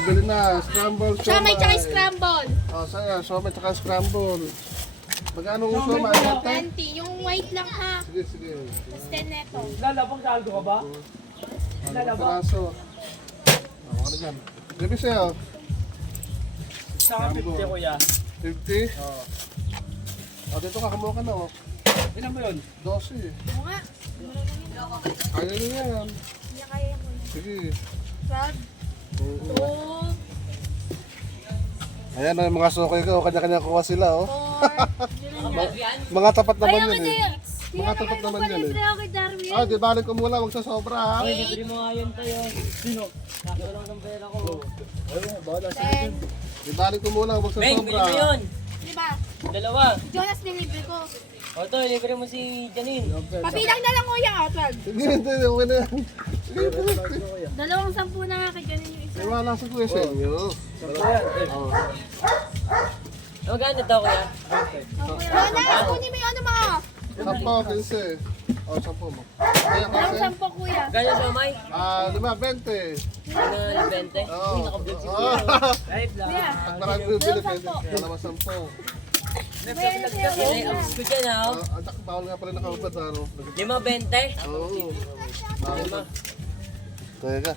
bili na. Scramble Siomay tsaka scramble. Oh, saya. Siomay tsaka scramble. Magkano yung siomay? 20. Yung white lang ha. Sige, sige. Tapos 10 neto. Lalabang sa algo ka ba? Ano peraso? Ako na dyan. Gabi sa'yo. Sa 50 kuya. 50? Oo. O, dito ka. Kumuha ka na, oh. Ilan mo yun? 12. Oo nga. Kaya nyo yan. Hindi kaya mo. Sige. Crab. Oo. 2, Ayan na yung mga sukoy ko. Kanya-kanya kuha sila, oh. 4. Mga tapat naman Ayaw yun, ka eh. na. Mga tapat naman yan, eh. Ako kay Darwin. Ah, di balik ko muna. Huwag sa sobra, ha? Libre mo nga yun tayo. Sino? Kaka lang ng pera ko. Ayun, bahala sa 10. Di balik ko muna. Huwag sa Beng, bili sobra. mo yun. Diba? Dalawa. Jonas delivery ko. O to, libre mo si Janine. Pabilang na lang kuya. 12. Sige, hindi. Okay na yan. Sige, sige. Dalawang 10 na nga kay ganun yung isa. Iwala sa kuya sa inyo. Oh. Magkano to kuya? Jonas, kunin mo yung ano mo. 10, 15. O, 10 mo. Kaya kasi, Dalawang 10 kuya. Gano'n siya, May? 5, 20. Ano, 20? Oo. Uy, naka-vlog si Oo. kuya. Kahit lang. Kuya. Pag marami bibili, pwede. Dalawa 10. Kuya na sa'yo. Ay, abs ko dyan ha. Ang bawal nga pala nakahubad, ano? 5.20? Oo. Lima. Teka.